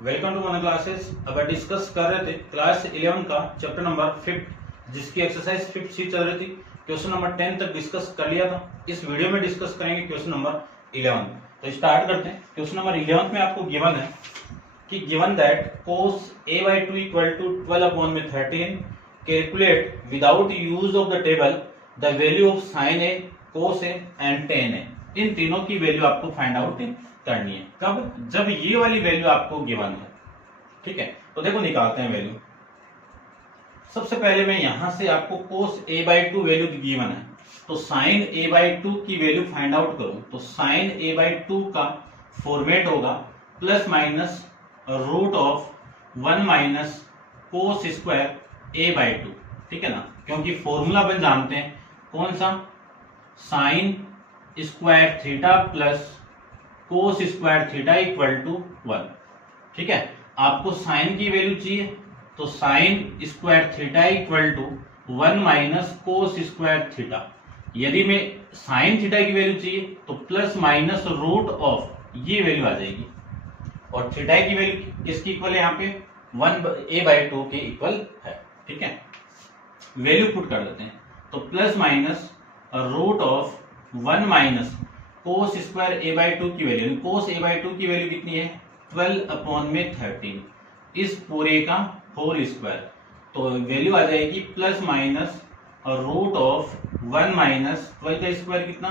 Welcome to one classes. अब discuss कर रहे थे क्लास 11 का चैप्टर नंबर 5 जिसकी एक्सरसाइज 5 सी चल रही थी। क्वेश्चन नंबर 10 तक डिस्कस कर लिया था। इस वीडियो में डिस्कस करेंगे क्वेश्चन नंबर 11। तो स्टार्ट करते हैं। क्वेश्चन नंबर 11 में आपको गिवन है कि given that cos a/2 equal to 12/13 calculate without use of the table the value of sin a, cos a and tan a। इन तीनों की वैल्यू आपको फाइंड आउट करनी है। कब? जब ये वाली वैल्यू आपको गिवन है। ठीक है, तो देखो निकालते हैं वैल्यू। सबसे पहले मैं यहां से आपको cos a/2 वैल्यू गिवन है, तो sin a/2 की वैल्यू फाइंड आउट करूं तो sin a/2 का फॉर्मेट होगा plus minus root of 1 minus cos square a/2। ठीक है ना, क्योंकि फॉर्मूला अपन जानते हैं कौन सा, sin square theta plus cos square theta equal to 1। ठीक है, आपको साइन की वैल्यू चाहिए तो sine square theta equal to 1 minus cos square theta. यदि मैं साइन थीटा की वैल्यू चाहिए तो प्लस माइनस रूट ऑफ ये वैल्यू आ जाएगी, और थीटा की वैल्यू किसकी इक्वल है यहाँ पे 1a/2 के इक्वल है। ठीक है, वैल्यू पुट कर देते हैं तो plus minus root of 1 minus cos square a/2 की वैल्यू, कोस a/2 की वैल्यू कितनी है 12/13, इस पूरे का होल स्क्वायर। तो वैल्यू आ जाएगी plus minus root of 1 minus 12 का स्क्वायर कितना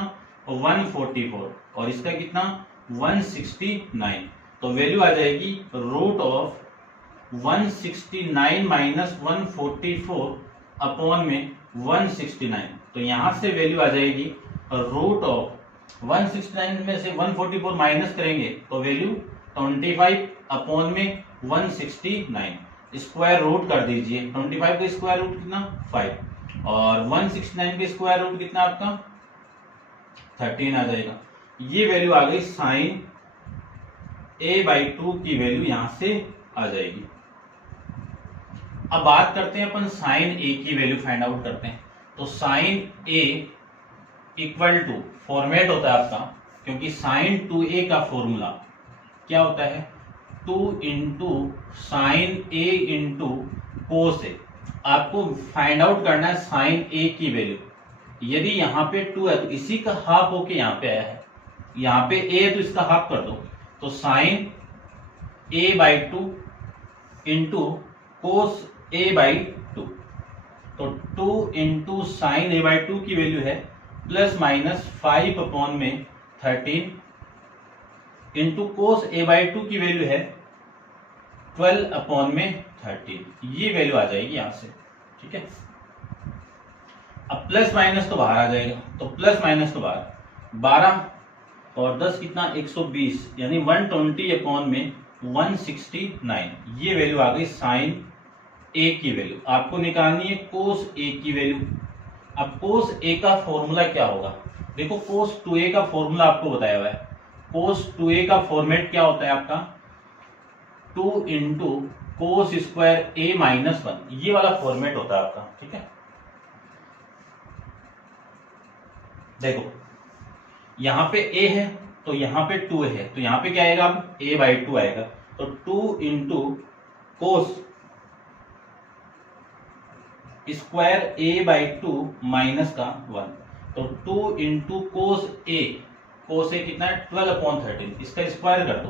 144 और इसका कितना 169। तो वैल्यू आ जाएगी रूट ऑफ 169 माइनस 144 अपॉन में 169। तो यहां से वैल्यू आ जाएगी रूट ऑफ 169 में से 144 माइनस करेंगे तो वैल्यू 25 अपॉन में 169। स्क्वायर रूट कर दीजिए, 25 का स्क्वायर रूट कितना 5 और 169 का स्क्वायर रूट कितना आपका 13 आ जाएगा। ये वैल्यू आ गई साइन a/2 की वैल्यू यहां से आ जाएगी। अब बात करते हैं अपन साइन a की वैल्यू फाइंड आउट करते हैं। तो sine a equal to format होता है आपका, क्योंकि साइन 2a का फॉर्मूला क्या होता है 2 into sign a into cos a। आपको फाइंड आउट करना है साइन a की वैल्यू। यदि यहाँ पे 2 है तो इसी का हाफ होके यहाँ पे आया है, यहाँ पे a है तो इसका हाफ कर दो, तो sign a/2 into cos a/2। तो 2 इंटू साइन a/2 की वैल्यू है प्लस माइनस 5 अपॉन में 13 इंटू कोस a/2 की वैल्यू है 12 अपॉन में 13। ये वैल्यू आ जाएगी यहां से। ठीक है, अब प्लस माइनस तो बाहर आ जाएगा, तो प्लस माइनस तो बाहर 12 और 10 कितना 120 यानी 120 अपॉन में 169। ये वैल्यू आ गई साइन a की वैल्यू। आपको निकालनी है कोस a की वैल्यू। अब कोस a का फॉर्मूला क्या होगा, देखो कोस 2a का फॉर्मूला आपको बताया हुआ है। कोस 2a का फॉर्मेट क्या होता है आपका 2 into cos square a minus 1, ये वाला फॉर्मेट होता है आपका। ठीक है, देखो यहां पे a है तो यहां पे 2 है, तो यहां पे क्या आएगा अब a/2 आएगा। तो 2 into cos square a/2 minus का 1, तो 2 into cos a, cos a कितना है 12/13, इसका स्क्वायर कर दो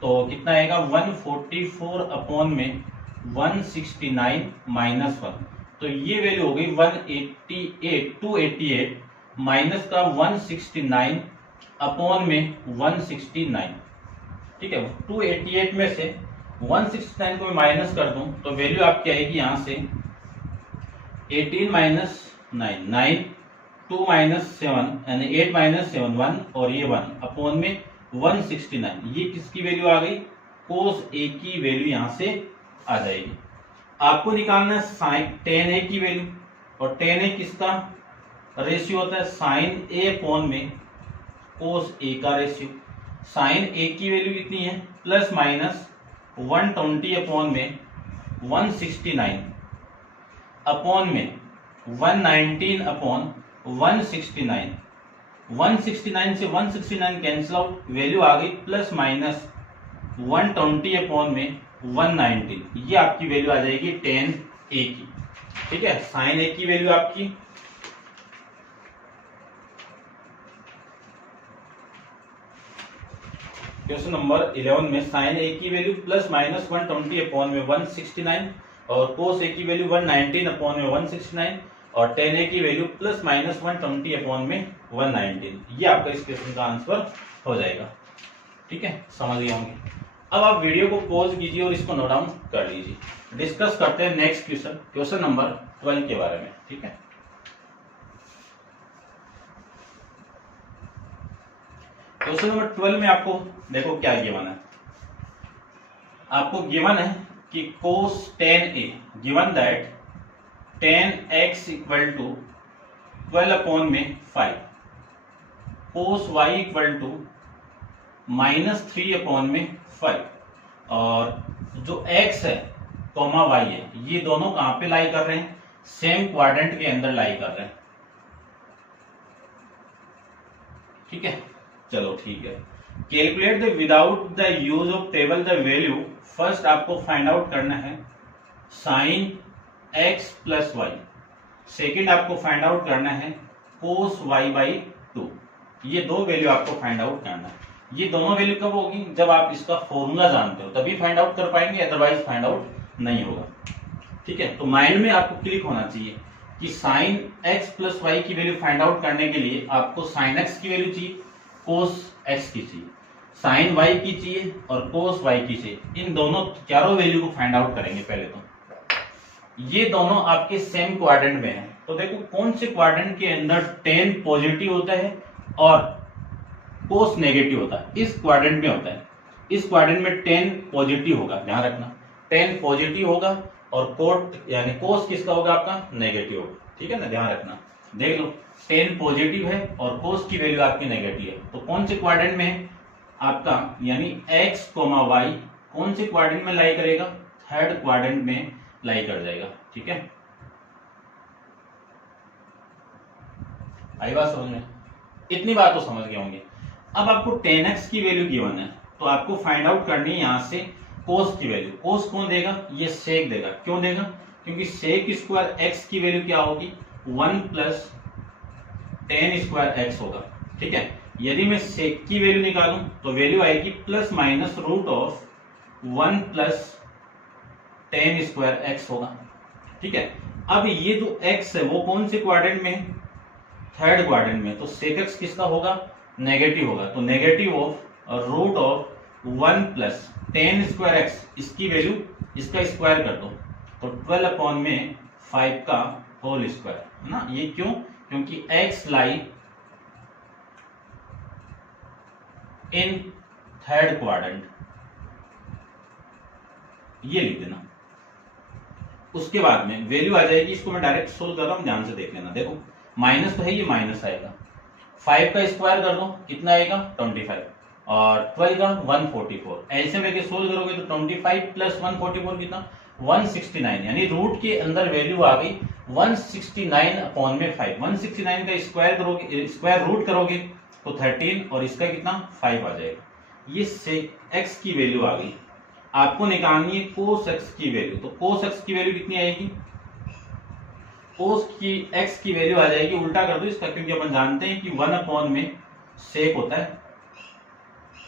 तो कितना आएगा 144 अपॉन में 169 माइनस 1। तो ये वैल्यू हो गई 288 माइनस का 169 अपॉन में 169। ठीक है, 288 में से 169 को मैं माइनस कर दूं तो वैल्यू आपकी आएगी यहां से 18 माइनस 9, 9 2 माइनस 7 यानी 8 माइनस 7 1 और ये 1 अपॉन में 169। ये किसकी वैल्यू आ गई कोस a की वैल्यू यहां से आ जाएगी। आपको निकालना है साइन tan a की वैल्यू, और tan a किसका रेशियो होता है साइन a अपॉन में कोस a का रेशियो। साइन a की वैल्यू कितनी है प्लस माइनस 120 अपॉन में 169 अपॉन में 119 अपॉन 169। 169 से 169 कैंसिल आउट, वैल्यू आ गई प्लस माइनस 120 अपॉन में 119, ये आपकी वैल्यू आ जाएगी tan a की। ठीक है, साइन a की वैल्यू आपकी क्वेश्चन नंबर 11 में साइन a की वैल्यू प्लस माइनस 120 अपॉन में 169 और कोस a की वैल्यू 119 अपॉन में 169 और tan a की वैल्यू प्लस माइनस 120 अपॉन में 119, ये आपका इस क्वेश्चन का आंसर हो जाएगा। ठीक है, समझ गए होंगे। अब आप वीडियो को पॉज कीजिए और इसको नोट डाउन कर लीजिए। डिस्कस करते हैं नेक्स्ट क्वेश्चन, क्वेश्चन नंबर 12 के बारे में। ठीक है, क्वेश्चन नंबर 12 में आपको देखो क्या गिवन है। आपको गिवन है कि cos tan a, given that tan x equal to 12 upon में 5, cos y equal to -3 upon में 5, और जो x है कॉमा y है, ये दोनों कहां पे लाई कर रहे हैं? सेम क्वाड्रेंट के अंदर लाई कर रहे हैं। ठीक है, चलो ठीक है। Calculate the without the use of table the value. First आपको फाइंड आउट करना है sine x plus y. Second आपको फाइंड आउट करना है कोस y बाई 2। ये दो वैल्यू आपको फाइंड आउट करना है। ये दोनों वैल्यू कब होगी? जब आप इसका फॉर्मूला जानते हो तभी फाइंड आउट कर पाएंगे, अदरवाइज फाइंड आउट नहीं होगा। ठीक है, तो माइंड में आपको क्लिक होना चाहिए कि साइन x प्लस वाई की वैल्यू फाइंड आउट करने के लिए आपको साइन x की वैल्यू चाहिए, कोस x की चाहिए, साइन y की चाहिए और कोस y की चाहिए। इन दोनों चारों वैल्यू को फाइंड आउट करेंगे। पहले तो ये दोनों आपके सेम क्वाड्रेंट में है, तो देखो कौन से क्वाड्रेंट के अंदर tan पॉजिटिव होता है और कोस नेगेटिव होता है? इस क्वाड्रेंट में होता है। इस क्वाड्रेंट में tan पॉजिटिव होगा, ध्यान रखना, tan पॉजिटिव होगा और कोट यानी कोस किसका होगा? आपका नेगेटिव होगा। ठीक है ना, ध्यान रखना। देख लो, tan पॉजिटिव है और कोस की वैल्यू आपकी नेगेटिव है, तो कौन से क्वाड्रेंट में है आपका? यानी x, y कौन से क्वाड्रेंट में लाई करेगा? थर्ड क्वाड्रेंट में लाई कर जाएगा। ठीक है, आई बात समझ में? इतनी बात तो समझ गए होंगे। अब आपको tan x की वैल्यू गिवन है, तो आपको फाइंड आउट करनी है यहां से कोस की वैल्यू। कोस कौन देगा? ये सेक देगा। क्यों देगा? क्योंकि सेक स्क्वायर x की वैल्यू क्या होगी? 1 प्लस tan स्क्वायर x होगा। ठीक है, यदि मैं सेक की वैल्यू निकालूं तो वैल्यू आएगी plus minus root of 1 plus tan square x होगा। ठीक है, अब ये जो x है वो कौन से क्वाड्रेंट में है? थर्ड क्वाड्रेंट में, तो सेक x किसका होगा? नेगेटिव होगा। तो negative of root of 1 plus tan square x, इसकी वैल्यू इसका स्क्वायर कर दो, तो 12 अपॉन में 5 का होल स्क्वायर है ना। ये क्यों? क्योंकि x lie in third quadrant, ये लिख देना। उसके बाद में वैल्यू आ जाएगी, इसको मैं डायरेक्ट सोल्व कर रहा हूं, ध्यान से देख लेना। देखो माइनस तो है, ये माइनस आएगा, 5 का स्क्वायर कर दो, कितना आएगा? 25, और 12 का 144। ऐसे में सोल्व करोगे तो 25 प्लस 144 कितना? 169, यानी रूट के अंदर वैल्यू आ गई 169 अपॉन में 5। 169 का स्क्वायर करोगे, स्क्वायर रूट करोगे तो 13, और इसका कितना? 5 आ जाएगा। ये से x की वैल्यू आ गई। आपको निकालनी है कोस x की वैल्यू, तो कोस x की वैल्यू कितनी आएगी? कोस की x की वैल्यू आ जाएगी, उल्टा कर दो इसका, क्योंकि अपन जानते हैं कि 1 अपॉन में सेक होता है,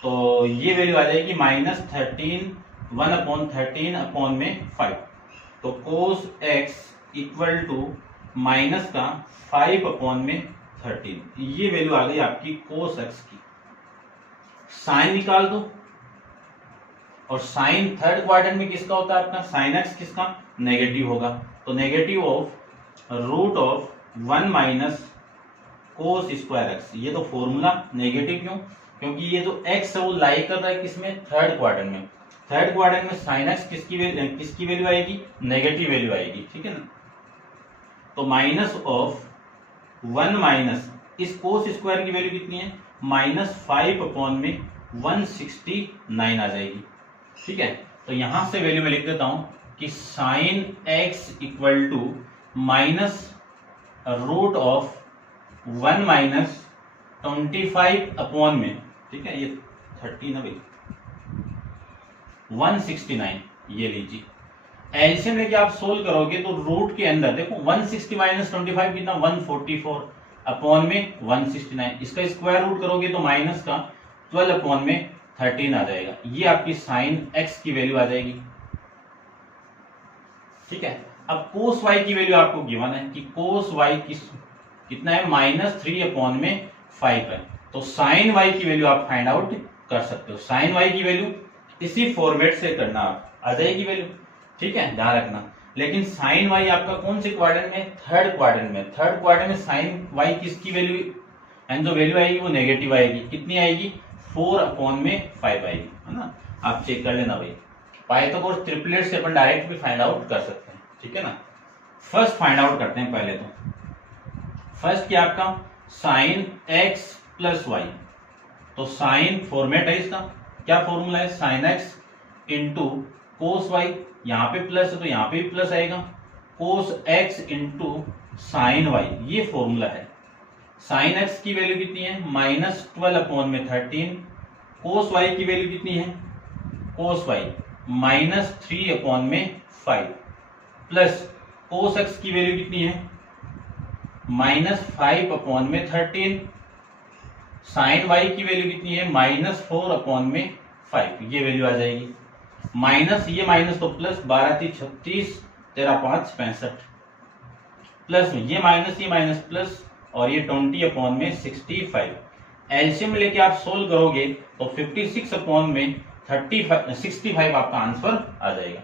तो ये वैल्यू आ जाएगी -13, 1 अपॉन 13 अपॉन में 5। तो कोस x इक्वल टू माइनस का 5 अपॉन में 13, ये वैल्यू आ गई आपकी कोस x की। साइन निकाल दो, और साइन थर्ड क्वाड्रेंट में किसका होता है? आपका साइन x किसका? नेगेटिव होगा, तो negative of root of 1 minus cos square x। ये तो फॉर्मूला नेगेटिव क्यों? क्योंकि ये जो x है वो लाई कर रहा है किसमें? थर्ड क्वाड्रेंट में। थर्ड क्वाड्रेंट में साइन x किसकी वैल्यू आएगी? नेगेटिव वैल्यू आएगी। ठीक है ना, तो माइनस ऑफ 1 माइनस इस कोस स्क्वायर की वैल्यू कितनी है? -5 अपॉन में 169 आ जाएगी। ठीक है, तो यहां से वैल्यू में लिख देता हूं कि sine x equal to minus root of 1 minus 25 upon में, ठीक है, ये 13 है भाई, 169, ये लीजिए। एलसीएम लेके आप सोल्व करोगे तो रूट के अंदर देखो 160 माइनस 25 कितना 144 अपॉन में 169, इसका स्क्वायर रूट करोगे तो माइनस का 12 अपॉन में 13 आ जाएगा। ये आपकी साइन एक्स की वैल्यू आ जाएगी। ठीक है, अब कोस वाई की वैल्यू आपको गिवन है कि कोस वाई कितना है -3 अपॉन में 5 है। तो साइन वाई की वैल्यू आप फाइंड आउट कर सकते हो। साइन वाई की वैल्यू इसी फॉर्मेट से करना, आप आ जाएगी वैल्यू। ठीक है, ध्यान रखना। लेकिन साइन वाई आपका कौन से क्वाड्रेंट में, थर्ड क्वाड्रेंट में। थर्ड क्वाड्रेंट में साइन वाई किसकी वैल्यू एंड जो वैल्यू आएगी वो नेगेटिव आएगी। कितनी आएगी 4 अपॉन में 5 आएगी, है ना। आप चेक कर लेना भाई। पाइथागोरस ट्रिपलेट से अपन डायरेक्ट भी फाइंड आउट कर सकते हैं। ठीक है ना। फर्स्ट फाइंड आउट करते हैं पहले। तो फर्स्ट क्या आपका साइन एक्स प्लस वाई। तो साइन फॉर्मेट है इसका, क्या फॉर्मूला है sine x into cos y, यहाँ पे प्लस है तो यहाँ पे भी प्लस आएगा, cos x into sine y, ये फॉर्मूला है। साइन एक्स की वैल्यू कितनी है -12 अपॉन में 13, कोस वाई की वैल्यू कितनी है कोस वाई -3 अपॉन में 5, प्लस कोस एक्स की वैल्यू कितनी है -5 अपॉन में 13, साइन वाई की वैल्यू कितनी है -4 अपॉन में 5, ये वैल्यू आ जाएगी। माइनस ये माइनस तो प्लस, 12 3 36, 13 5 65, प्लस ये माइनस प्लस, और ये 20 अपॉन में 65। एलसीएम लेके आप सोल्व करोगे तो 56 अपॉन में 65 आपका आंसर आ जाएगा।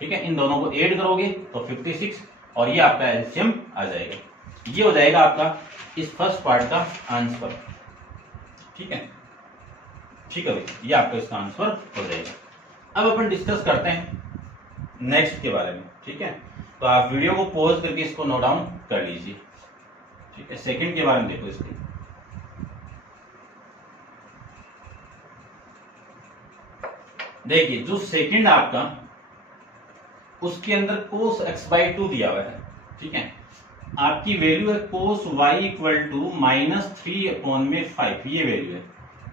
ठीक है, इन दोनों को ऐड करोगे तो 56 और ये आपका एलसीएम आ जाएगा। ये हो जाएगा आपका इस फर्स्ट पार्ट का आंसर। ठीक है, ठीक है भाई, ये आपका इसका आंसर हो जाएगा। अब अपन डिस्कस करते हैं नेक्स्ट के बारे में। ठीक है, तो आप वीडियो को पॉज करके इसको नोट डाउन कर लीजिए। ठीक है, सेकंड के बारे में देखो इसके। देखिए जो सेकंड आपका उसके अंदर कोस x/2 दिया हुआ है। ठीक है, आपकी वैल्यू है कोस y इक्वल टू -3 अपॉन में 5, ये वैल्यू है।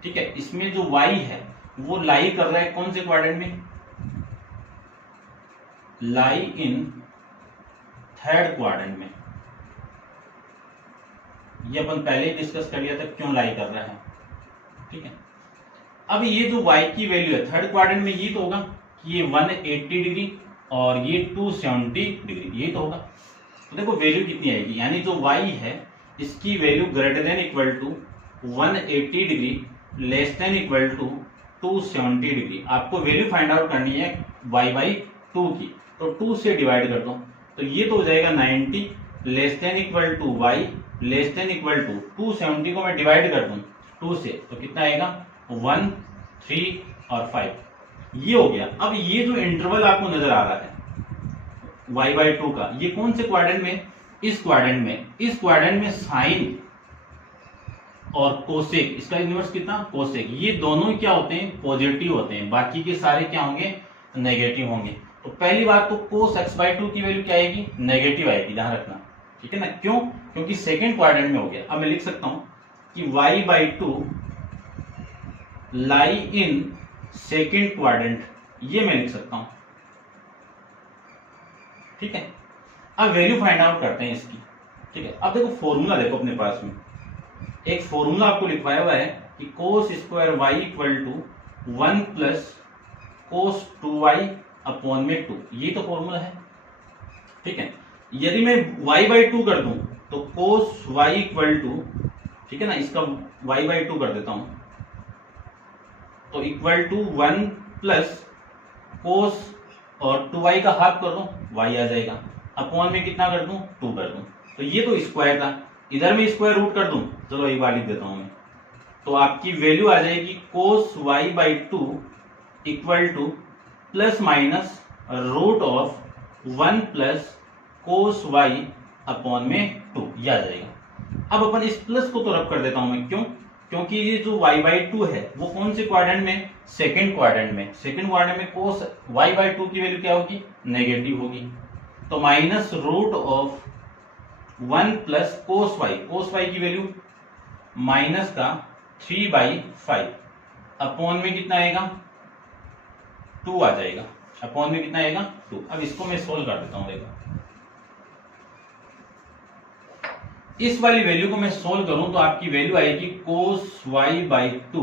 ठीक है, इसमें जो y है वो लाई कर रहा है कौन से क्वाड्रेंट में, लाई इन थर्ड क्वाड्रेंट में। ये अपन पहले ही डिस्कस कर लिया था क्यों लाई कर रहा है। ठीक है, अब ये जो y की वैल्यू है थर्ड क्वाड्रेंट में, ये तो होगा कि ये 180 डिग्री और ये 270 डिग्री, ये तो होगा। तो देखो वैल्यू कितनी आएगी, यानी जो y है इसकी value greater than equal to 180 degree less than equal to 270 degree. आपको वैल्यू फाइंड आउट करनी है y/2 की, तो 2 से डिवाइड कर दो तो ये तो हो जाएगा 90 less than equal to y less than equal to 270 को मैं डिवाइड कर दूं 2 से तो कितना आएगा 1 3 और 5, ये हो गया। अब ये जो इंटरवल आपको नजर आ रहा है y/2 का, ये कौन से क्वाड्रेंट में, इस क्वाड्रेंट में। इस क्वाड्रेंट में साइन और कोसेक, इसका इनवर्स कितना कोसेक, ये दोनों क्या होते हैं पॉजिटिव होते हैं, बाकी के सारे क्या होंगे नेगेटिव होंगे। तो पहली बात तो कोस x/2 की वैल्यू क्या आएगी नेगेटिव आएगी, ध्यान रखना। ठीक है ना, क्यों, क्योंकि सेकेंड क्वाड्रेंट में हो गया। अब मैं लिख सकता हूं कि y/2 lie in second quadrant, ये मैं लिख सकता हूं। ठीक है, अब वैल्यू फाइंड आउट करते हैं इसकी। ठीक है, अब देखो फॉर्मूला देखो अपने पास में एक फॉर्मूला आपको लिखवाया हुआ है कि cos square y equal to 1 plus cos 2y upon में 2, ये तो फॉर्मूला है। ठीक है, यदि मैं y/2 कर दूं तो कोस y इक्वल टू, ठीक है ना, इसका y/2 कर देता हूं तो इक्वल टू 1 प्लस कोस और 2y का हाफ कर दूं y आ जाएगा, अपॉन में कितना कर दूं 2 कर दूं, तो ये तो स्क्वायर था, इधर में स्क्वायर रूट कर दूं, चलो एक बार लिख देता हूं मैं। तो आपकी वैल्यू आ जाएगी cos y/2 equal to plus minus root of 1 plus cos y upon में 2, यह आ जाएगा। अब अपन इस प्लस को तो रब कर देता हूं मैं, क्यों, क्योंकि ये जो y/2 है वो कौन से क्वाड्रेंट में, सेकंड क्वाड्रेंट में। सेकंड क्वाड्रेंट में कोस y/2 की वैल्यू क्या होगी नेगेटिव होगी, तो minus root of 1 plus cos y की वैल्यू माइनस का 3/5 अपॉन में कितना आएगा 2 आ जाएगा, अपॉन में कितना आएगा 2। अब इसको मैं सोल्व कर देता हूं। देखो इस वाली वैल्यू को मैं सोल्व करूं तो आपकी वैल्यू आएगी cos y by 2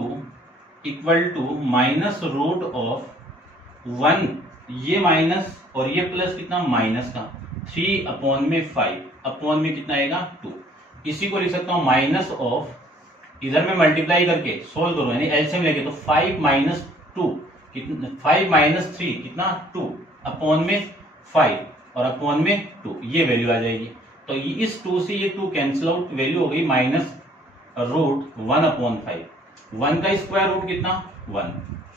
equal to minus root of 1, ये माइनस और ये प्लस कितना माइनस का 3 अपॉन में 5 अपॉन में कितना आएगा 2। इसी को लिख सकता हूं माइनस ऑफ, इधर में मल्टीप्लाई करके सोल्व करूं यानी एलसीएम लेके, तो 5 माइनस 2 कितना, 5 माइनस 3 कितना 2 अपॉन में 5 और अपॉन में 2, ये वैल्यू आ जाएगी। तो इस 2 से ये 2 कैंसिल आउट, वैल्यू हो गई माइनस रूट 1 अपॉन 5। 1 का स्क्वायर रूट कितना 1,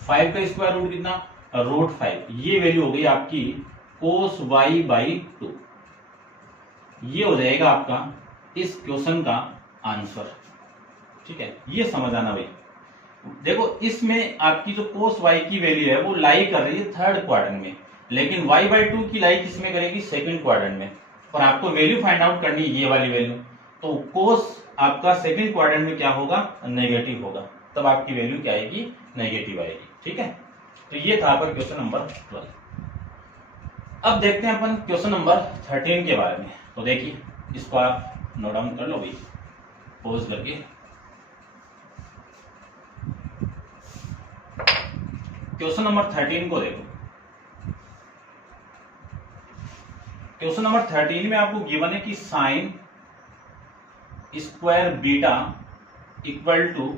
5 का स्क्वायर रूट कितना रूट 5, ये वैल्यू हो गई आपकी कोस y बाई 2। ये हो जाएगा आपका इस क्वेश्चन का आंसर। ठीक है, ये समझ आना भाई। देखो इसमें आपकी जो कोस y की वैल्यू है वो लाई कर रही है थर्ड क्वाड्रेंट में, लेकिन y बाई 2 की लाई किसमें करेगी सेकंड क्वाड्रेंट में, और आपको वैल्यू फाइंड आउट करनी है ये वाली वैल्यू। तो कोस आपका सेकंड क्वाड्रेंट में क्या होगा नेगेटिव होगा, तब आपकी वैल्यू क्या आएगी नेगेटिव आएगी। ठीक है, तो ये था आपका क्वेश्चन नंबर 12। अब देखते हैं अपन क्वेश्चन नंबर 13 के बारे में। तो देखिए इसको आप नोट डाउन कर लो भाई पॉज करके। क्वेश्चन नंबर 13 को देखो। क्वेश्चन नंबर 13 में आपको गिवन है कि sine square beta equal to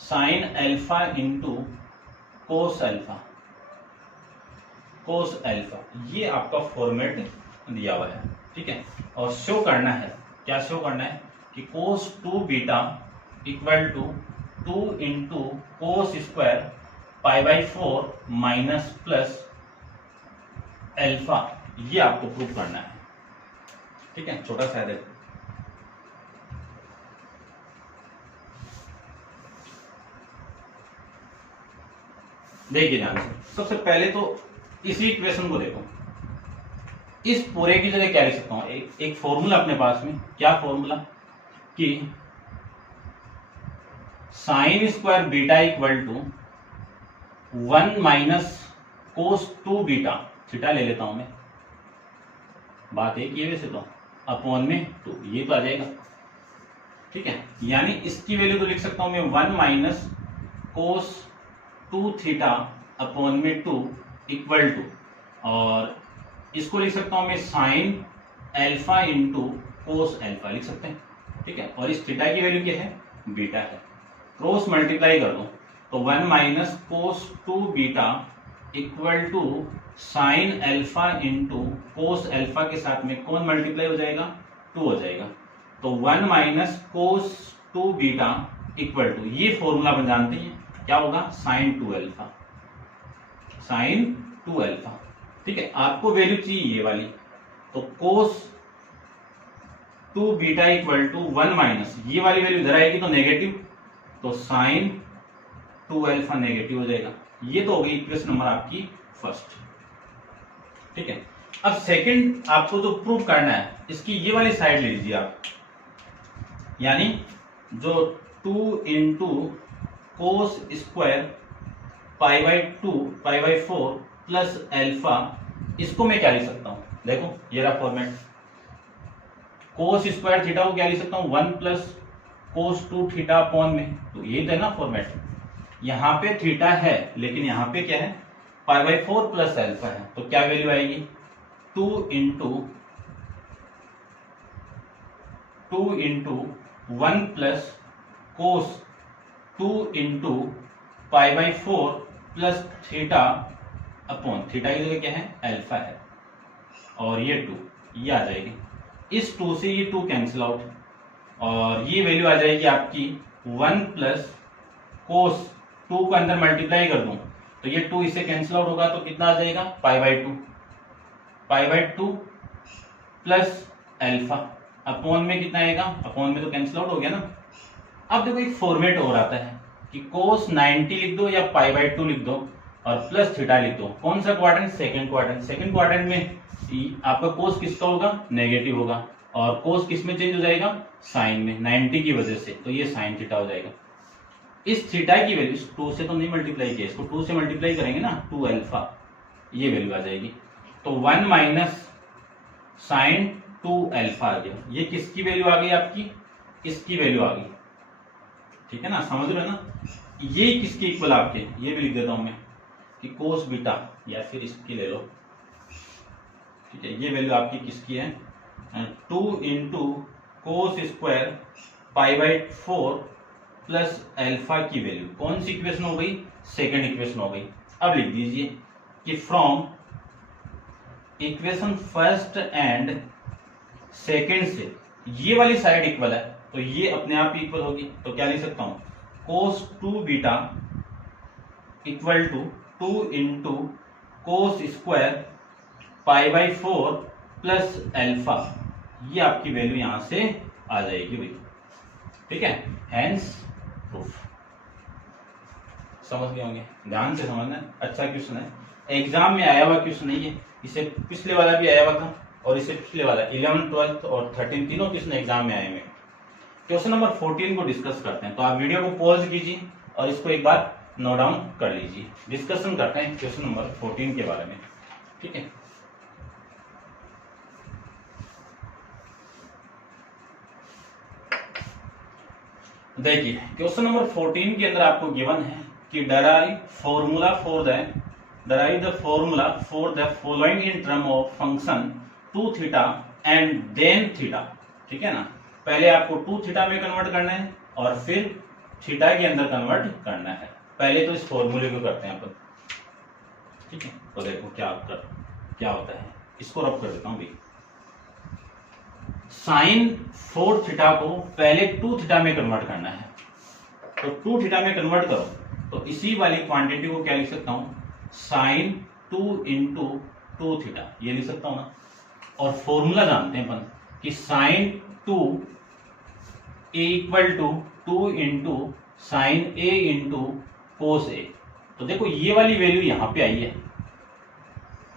sine alpha into cos alpha, cos alpha, ये आपका फॉर्मेट दिया हुआ है। ठीक है, और शो करना है, क्या शो करना है कि cos 2 beta equal to 2 into cos square pi by 4 minus plus alpha, ये आपको प्रूव करना है। ठीक है, छोटा सा है, देखिए ध्यान से। सबसे पहले तो इसी इक्वेशन को देखो, इस पूरे की जगह क्या लिख सकता हूं, एक फॉर्मूला अपने पास में, क्या फॉर्मूला कि sine square beta equal to 1 minus cos 2 beta, theta ले लेता हूं मैं, बात एक ये वैसे तो अपॉन में 2, ये तो आ जाएगा। ठीक है, यानी इसकी वैल्यू तो लिख सकता हूं मैं 1 माइनस कोस 2 थीटा अपॉन में 2 इक्वल टू, और इसको लिख सकता हूं मैं sign alpha into cos alpha लिख सकते हैं। ठीक है, और इस थीटा की वैल्यू क्या है बीटा है, क्रॉस मल्टीप्लाई कर दो तो 1 minus cos 2 beta equal to sine alpha into cos alpha के साथ में कौन मल्टीप्लाई हो जाएगा 2 हो जाएगा, तो 1 minus cos 2 beta equal to, ये फॉर्मूला अपन जानते हैं क्या होगा साइन 2 अल्फा, साइन 2 अल्फा। ठीक है, आपको वैल्यू चाहिए ये वाली, तो कोस 2 बीटा इक्वल टू 1 माइनस, ये वाली वैल्यू इधर आएगी तो नेगेटिव, तो साइन 2 अल्फा नेगेटिव हो जाएगा। ये तो हो गई इक्वेशन नंबर आपकी फर्स्ट। ठीक है, अब सेकंड आपको जो प्रूव करना है इसकी ये वाली साइड ले लीजिए आप, यानी जो 2 into cos square pi by 2 pi by 4 plus alpha, इसको मैं क्या लिख सकता हूं, देखो ये रहा फॉर्मेट, कोस स्क्वायर थीटा को क्या लिख सकता हूं 1 प्लस कोस 2 थीटा अपॉन में, तो ये था ना फॉर्मेट, यहां पे थीटा है लेकिन यहां पे क्या है पाई बाई 4 प्लस अल्फा है, तो क्या वैल्यू आएगी 2 into 1 plus cos 2 into pi by 4 plus theta upon, theta की जगह क्या है अल्फा है, और ये 2 ये आ जाएगी, इस 2 से ये 2 कैंसिल आउट, और ये वैल्यू आ जाएगी आपकी 1 प्लस कोस 2 को अंदर मल्टीप्लाई कर दूं तो ये 2 इससे कैंसिल आउट होगा, तो कितना आ जाएगा pi by 2 plus alpha upon में कितना आएगा, अपॉन में तो कैंसिल आउट हो गया ना। अब देखो एक फॉर्मेट और आता है कि कोस 90 लिख दो या पाई बाई 2 लिख दो और प्लस थीटा लिख दो, कौन सा quadrant second quadrant, second quadrant में आपका कोस किसका होगा नेगेटिव होगा, और कोस किस में चेंज हो जाएगा साइन में 90 की वजह से, तो ये साइन थीटा हो जाएगा। इस थीटा की वैल्यू, इस 2 से तो नहीं मल्टीप्लाई किया, इसको 2 से मल्टीप्लाई करेंगे ना, 2 अल्फा, ये वैल्यू आ जाएगी। तो 1 माइनस साइन 2 अल्फा आ गया। ये किसकी वैल्यू आ गई आपकी, इसकी वैल्यू आ गई, ठीक है ना, समझ रहे हो ना। ये किसके इक्वल आपके, ये भी लिख देता हूं मैं कि कोस बीटा, या फिर इसकी ले लो, ठीक है। ये वैल्यू आपकी किसकी है, 2 into cos square pi by 4 plus alpha की वैल्यू। कौन सी इक्वेशन हो गई, सेकंड इक्वेशन हो गई। अब लिख दीजिए कि from equation first and second से ये वाली साइड इक्वल है, तो ये अपने आप इक्वल होगी। तो क्या लिख सकता हूं, cos 2 beta equal to 2 into cos square pi by 4 plus alpha. ये आपकी वैल्यू यहां से आ जाएगी भाई, ठीक है। Hence proof. समझ गए होंगे, ध्यान से समझना, अच्छा क्वेश्चन है, एग्जाम में आया हुआ क्वेश्चन नहीं है। इसे पिछले वाला भी आया हुआ था, और इसे पिछले वाला 11, 12 और 13 तीनों क्वेश्चन एग्जाम में आए हुए। क्वेश्चन नंबर 14 को डिस्कस करते हैं। तो आप वीडियो को पॉज कीजिए और इसको एक बार नोट डाउन कर लीजिए। डिस्कशन करते हैं क्वेश्चन नंबर 14 के बारे में, ठीक है। देखिए क्वेश्चन नंबर 14 के अंदर आपको गिवन है कि derive the formula for the following in term of function 2 theta and then theta, ठीक है ना। पहले आपको 2 थीटा में कन्वर्ट करना है और फिर थीटा के अंदर कन्वर्ट करना है। पहले तो इस फॉर्मूले को करते हैं अपन, ठीक है। तो देखो क्या होता है, इसको रब कर देता हूं भाई। साइन 4 थीटा को पहले 2 थीटा में कन्वर्ट करना है, तो 2 थीटा में कन्वर्ट करो तो इसी वाली क्वांटिटी को क्या लिख सकता हूं, साइन 2 इंटू 2 थीटा, ये लिख सकता हूं ना। और फॉर्मूला जानते हैं अपन कि sine 2 A equal to 2 into sine A into cos A. तो देखो ये वाली वैल्यू यहां पे आई है,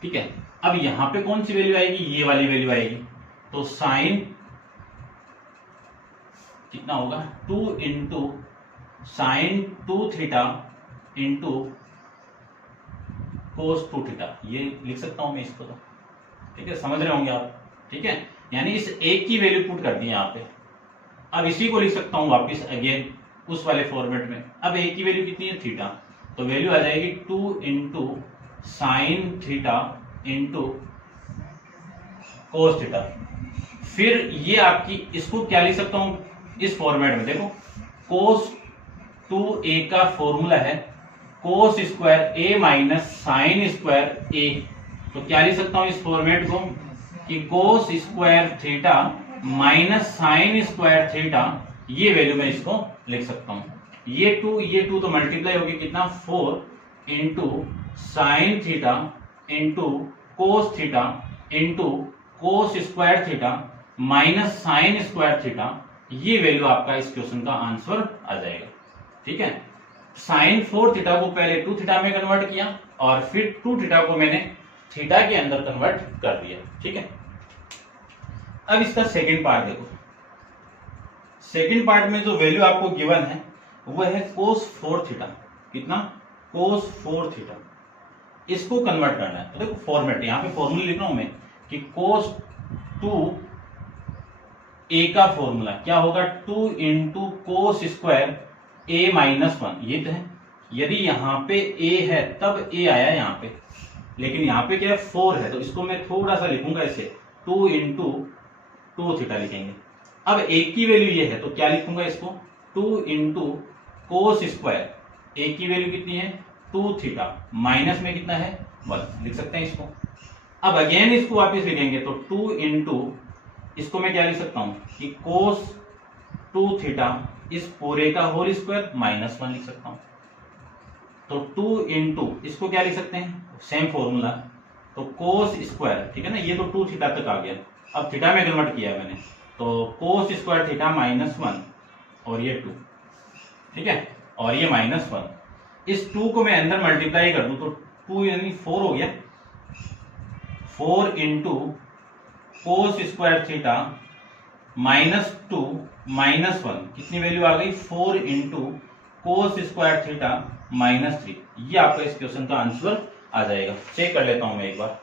ठीक है। अब यहां पे कौन सी वैल्यू आएगी, ये वाली वैल्यू आएगी। तो साइन कितना होगा, 2 into sign 2 theta into cos 2 theta, ये लिख सकता हूं मैं इसको, तो ठीक है, समझ रहे होंगे आप, ठीक है। यानी इस एक की वैल्यू पुट कर दी यहां पे। अब इसी को लिख सकता हूं वापस अगेन उस वाले फॉर्मेट में। अब एक की वैल्यू कितनी है, थीटा, तो वैल्यू आ जाएगी 2 into sine theta into cos theta. फिर ये आपकी, इसको क्या लिख सकता हूं इस फॉर्मेट में, देखो कोस 2a का फॉर्मूला है cos square a minus sine square a। तो क्या लिख सकता हूं इस फॉर्मेट को कि cos square theta minus sign square theta, ये वैल्यू मैं इसको लिख सकता हूं। ये 2 तो मल्टीप्लाई होगी कितना, 4 into sine theta into cos theta into cos square theta minus sign square theta. ये वैल्यू आपका इस क्वेश्चन का आंसर आ जाएगा, ठीक है। साइन 4 थीटा को पहले 2 थीटा में कन्वर्ट किया और फिर 2 थीटा को मैंने थीटा के अंदर कन्वर्ट कर दिया, ठीक है। अब इसका सेकंड पार्ट देखो। सेकंड पार्ट में जो वैल्यू आपको गिवन है वो है कोस 4 थीटा, कितना, कोस 4 थीटा। इसको कन्वर्ट करना है। तो देखो फॉर्मेट, यहां पे फॉर्मूला लिख रहा हूं मैं कि कोस 2 ए का फॉर्मूला क्या होगा, 2 इंटू कोस स्क्वायर ए माइनस 1, ये तो है। यदि यहां पे ए है तब ए आया यहां पे, लेकिन यहां पे क्या है 4 है, तो इसको मैं थोड़ा सा लिखूंगा ऐसे, 2 इंटू 2 थीटा लिखेंगे। अब ए की वैल्यू ये है तो क्या लिखूंगा इसको, 2 इंटू कोस स्क्वायर, ए की वैल्यू कितनी है 2 थीटा, माइनस में कितना है 1, लिख सकते हैं इसको। अब अगेन इसको वापस लिखेंगे तो 2 इंटू, इसको मैं क्या लिख सकता हूं कि कोस 2 थीटा इस पूरे का होल स्क्वायर माइनस 1 लिख सकता हूं। तो 2 इंटू, इसको क्या लिख सकते हैं, सेम फॉर्मूला, तो कोस स्क्वायर, ठीक है ना, ये तो 2 थीटा तक आ गया। अब थीटा में कन्वर्ट किया है मैंने, तो कोस स्क्वायर थीटा माइनस 1 और ये 2, ठीक है, और ये माइनस 1। इस 2 को मैं अंदर मल्टीप्लाई कर दूं तो 2 यानी 4 हो गया। 4 into cos square theta minus 2 minus 1, कितनी वैल्यू आ गई, 4 इंटू कोस स्क्वायर थीटा -3। ये आपका इस क्वेश्चन का आंसर आ जाएगा। चेक कर लेता हूं मैं एक बार,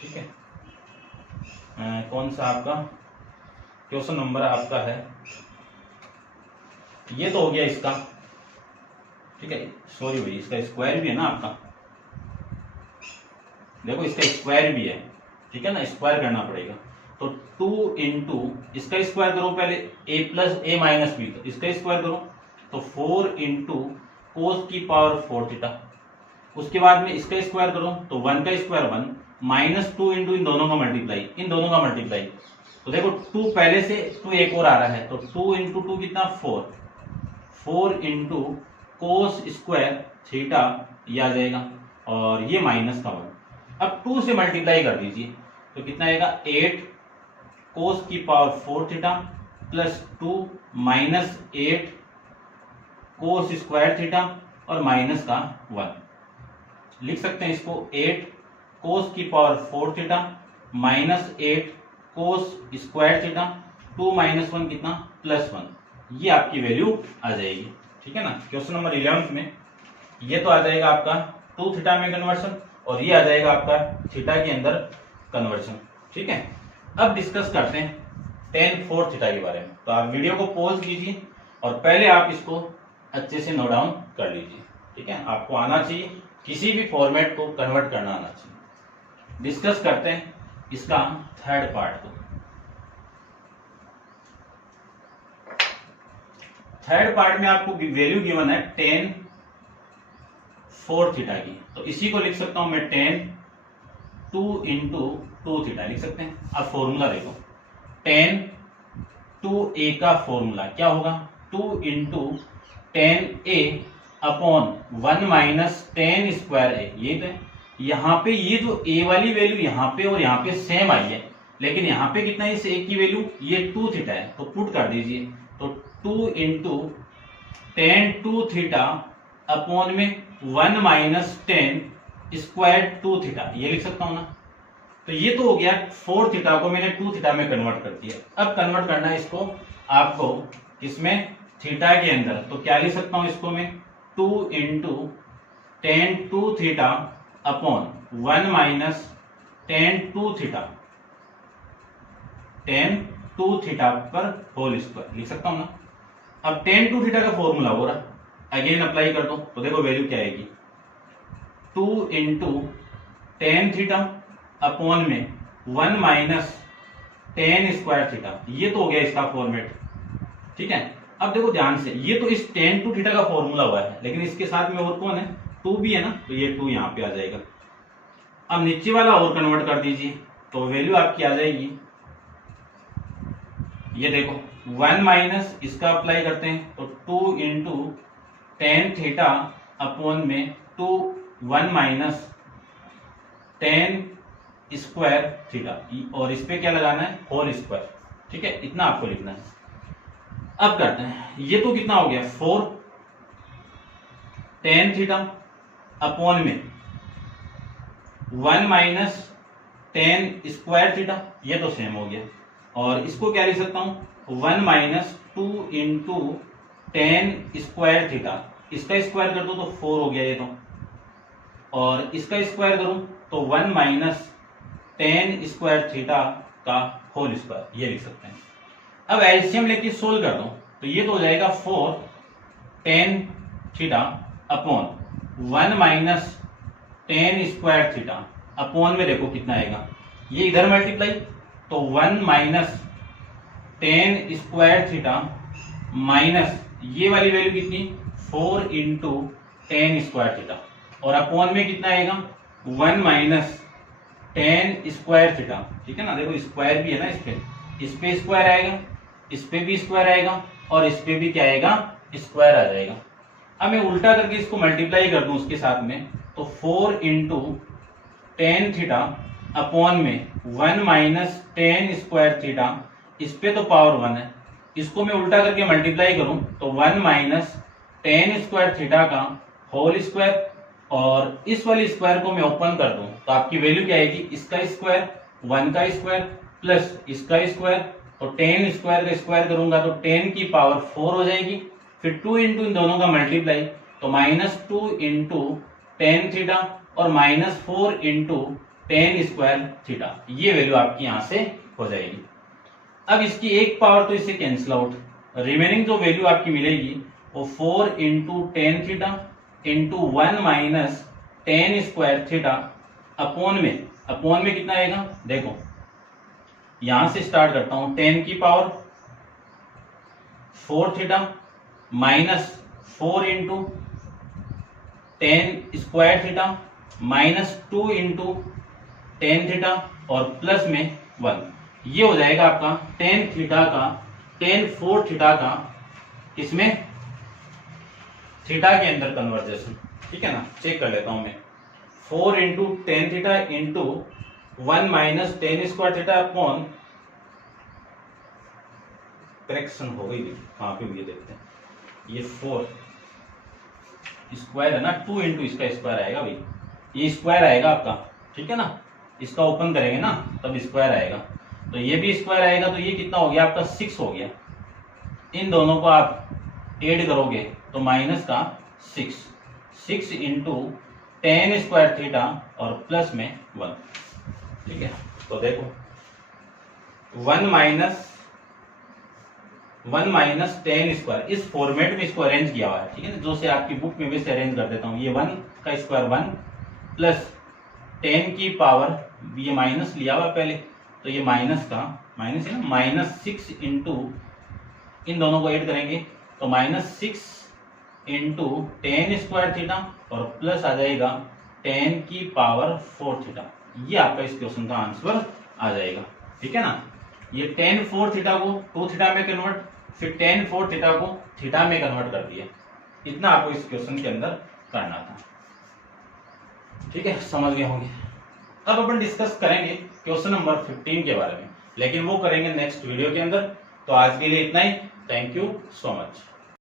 ठीक है। कौन सा आपका क्वेश्चन नंबर आपका है, ये तो हो गया इसका, ठीक है। सॉरी भाई, इसका स्क्वायर भी है ना आपका, देखो इसका स्क्वायर भी है, ठीक है ना, स्क्वायर करना पड़ेगा। तो 2 इंटू इसका स्क्वायर करो पहले, a plus a minus b, तो इसका स्क्वायर करो तो 4 इंटू कोस की पावर 4 थीटा। उसके बाद में इसका स्क्वायर करो तो 1 का स्क्वायर 1 -2 इंटू इन दोनों का मल्टीप्लाई, इन दोनों का मल्टीप्लाई। तो देखो 2 पहले से 2 एक और आ रहा है, तो 2 इंटू 2 कितना 4 इंटू कोस स्क्वायर थीटा ये आ जाएगा, और ये माइनस का 1। अब 2 से मल्टीप्लाई कर दीजिए तो कितना आएगा 8 कोस की पावर 4 थीटा प्लस 2 -8 कोस स्क्वायर थीटा और माइनस का 1। लिख सकते हैं इसको 8 कोस की पावर 4 थीटा -8 कोस स्क्वायर थीटा, 2 - 1 कितना +1। ये आपकी वैल्यू आ जाएगी, ठीक है ना। क्वेश्चन नंबर 11 में ये तो आ जाएगा आपका 2 थीटा में कन्वर्शन, और ये आ जाएगा आपका थीटा के अंदर कन्वर्शन, ठीक है। अब डिस्कस करते हैं tan 4 थीटा के बारे में। तो आप वीडियो को पॉज कीजिए और पहले आप इसको अच्छे से नोट डाउन कर लीजिए, ठीक है। आपको आना चाहिए, किसी भी फॉर्मेट को कन्वर्ट करना आना चाहिए। डिस्कस करते हैं इसका थर्ड पार्ट को। थर्ड पार्ट में आपको वैल्यू गिवन है tan 4 थीटा की, तो इसी को लिख सकता हूं मैं tan 2 इंटू 2 थीटा लिख सकते हैं। अब फॉर्मूला देखो, tan 2a का फॉर्मूला क्या होगा, 2 into tan a upon 1 minus tan square a। ये तो यहाँ पे ये जो a वाली वैल्यू यहाँ पे और यहाँ पे सेम आई है, लेकिन यहाँ पे कितना है इस a की वैल्यू, ये 2 थीटा है, तो पुट कर दीजिए। तो 2 इंटू tan 2 थीटा अपॉन में 1 माइनस tan स्क्वायर 2 थीटा, ये लिख सकता हूं ना। तो ये तो हो गया 4 थीटा को मैंने 2 थीटा में कन्वर्ट कर दिया। अब कन्वर्ट करना है इसको आपको किसमें, थीटा के अंदर। तो क्या लिख सकता हूं इसको मैं, 2 into tan 2 theta upon 1 minus tan 2 theta, tan 2 theta पर होल स्क्वायर लिख सकता हूं ना। अब tan 2 थीटा का फॉर्मूला हो रहा, अगेन अप्लाई कर दो तो देखो वैल्यू क्या आएगी, 2 इंटू tan थीटा अपॉन में 1 माइनस tan स्क्वायर थीटा। ये तो हो गया इसका फॉर्मेट, ठीक है। अब देखो ध्यान से, ये तो इस tan 2 थीटा का फॉर्मूला हुआ है, लेकिन इसके साथ में और कौन है, 2 भी है ना, तो ये 2 यहाँ पे आ जाएगा। अब नीचे वाला और कन्वर्ट कर दीजिए तो वैल्यू आपकी आ जाएगी, ये देखो 1 माइनस इसका अप्लाई करते हैं तो 2 इंटू tan थीटा अपॉन में 1 माइनस tan स्क्वायर थीटा, और इस पे क्या लगाना है, होल स्क्वायर, ठीक है। इतना आपको लिखना है। अब करते हैं, ये तो कितना हो गया 4 tan थीटा अपॉन में 1 माइनस tan स्क्वायर थीटा, ये तो सेम हो गया। और इसको क्या लिख सकता हूं, 1 minus 2 into tan square theta, इसका स्क्वायर कर दो तो 4 हो गया ये तो, और इसका स्क्वायर करूं तो 1 माइनस tan स्क्वायर थीटा का होल स्क्वायर, ये लिख सकते हैं। अब एलसीएम लेके सोल्व कर दो तो ये तो हो जाएगा 4 tan theta upon 1 minus tan square theta upon में देखो कितना आएगा, ये इधर मल्टीप्लाई तो 1 minus tan square theta minus ये वाली वैल्यू कितनी 4 इंटू tan स्क्वायर थीटा, और अपॉन में कितना आएगा 1 माइनस tan स्क्वायर थीटा, ठीक है ना। देखो स्क्वायर भी है ना, इस पे स्क्वायर आएगा, इस पे भी स्क्वायर आएगा, और इस पे भी क्या आएगा, स्क्वायर आ जाएगा। अब मैं उल्टा करके इसको मल्टीप्लाई कर दूं उसके साथ में, तो 4 इंटू tan थीटा अपॉन में 1 माइनस tan स्क्वायर थीटा, इस पे तो पावर 1 है, इसको मैं उल्टा करके मल्टीप्लाई करूं तो 1 माइनस tan स्क्वायर थीटा का होल स्क्वायर, और इस वाली स्क्वायर को मैं ओपन कर दूं तो आपकी वैल्यू क्या आएगी, इसका स्क्वायर 1 का स्क्वायर प्लस इसका स्क्वायर, तो tan स्क्वायर का स्क्वायर करूंगा तो tan की पावर 4 हो जाएगी, फिर 2 इंटू इन दोनों का मल्टीप्लाई, तो -2 इंटू टेन थीटा और -4 इंटू टेन स्क्वायर थीटा, ये वैल्यू आपकी यहां से हो जाएगी। अब इसकी एक पावर तो इससे कैंसिल आउट, रिमेनिंग जो वैल्यू आपकी मिलेगी वो 4 into tan theta into 1 minus ten square theta upon में कितना आएगा, देखो यहां से स्टार्ट करता हूं, 10 की power 4 theta minus 4 into ten square theta minus 2 into tan theta और प्लस में 1, ये हो जाएगा आपका टेन 4 थीटा का इसमें थीटा के अंदर कन्वर्जेशन, ठीक है ना। चेक कर लेता हूं मैं, 4 into tan theta into 1 minus ten square theta upon, correction हो गई नहीं, कहां पे हुई देखते हैं, ये 4 स्क्वायर है ना, 2 इंटू इसका स्क्वायर आएगा भाई, ये स्क्वायर आएगा आपका, ठीक है ना। इसका ओपन करेंगे ना तब स्क्वायर आएगा, तो ये भी स्क्वायर आएगा, तो ये कितना हो गया आपका 6 हो गया। इन दोनों को आप ऐड करोगे तो माइनस का 6 इंटू टेन स्क्वायर थीटा और प्लस में 1, ठीक है। तो देखो 1 माइनस टेन स्क्वायर, इस फॉर्मेट में इसको अरेंज किया हुआ है, ठीक है ना, जो से आपकी बुक में वैसे अरेंज कर देता हूं। ये 1 का स्क्वायर 1 प्लस 10 की पावर, ये माइनस लिया हुआ पहले, तो ये माइनस है ना, -6 इंटू इन दोनों को ऐड करेंगे तो -6 इंटू टेन स्क्वायर थीटा और प्लस आ जाएगा 10 की पावर 4 थीटा, ये आपका इस क्वेश्चन का आंसर आ जाएगा, ठीक है ना। ये टेन 4 थीटा को 2 थीटा में कन्वर्ट, फिर टेन 4 थीटा को थीटा में कन्वर्ट कर दिया, इतना आपको इस क्वेश्चन के अंदर करना था, ठीक है, समझ गए होंगे। अब अपन डिस्कस करेंगे क्वेश्चन नंबर 15 के बारे में, लेकिन वो करेंगे नेक्स्ट वीडियो के अंदर। तो आज के लिए इतना ही, थैंक यू सो मच।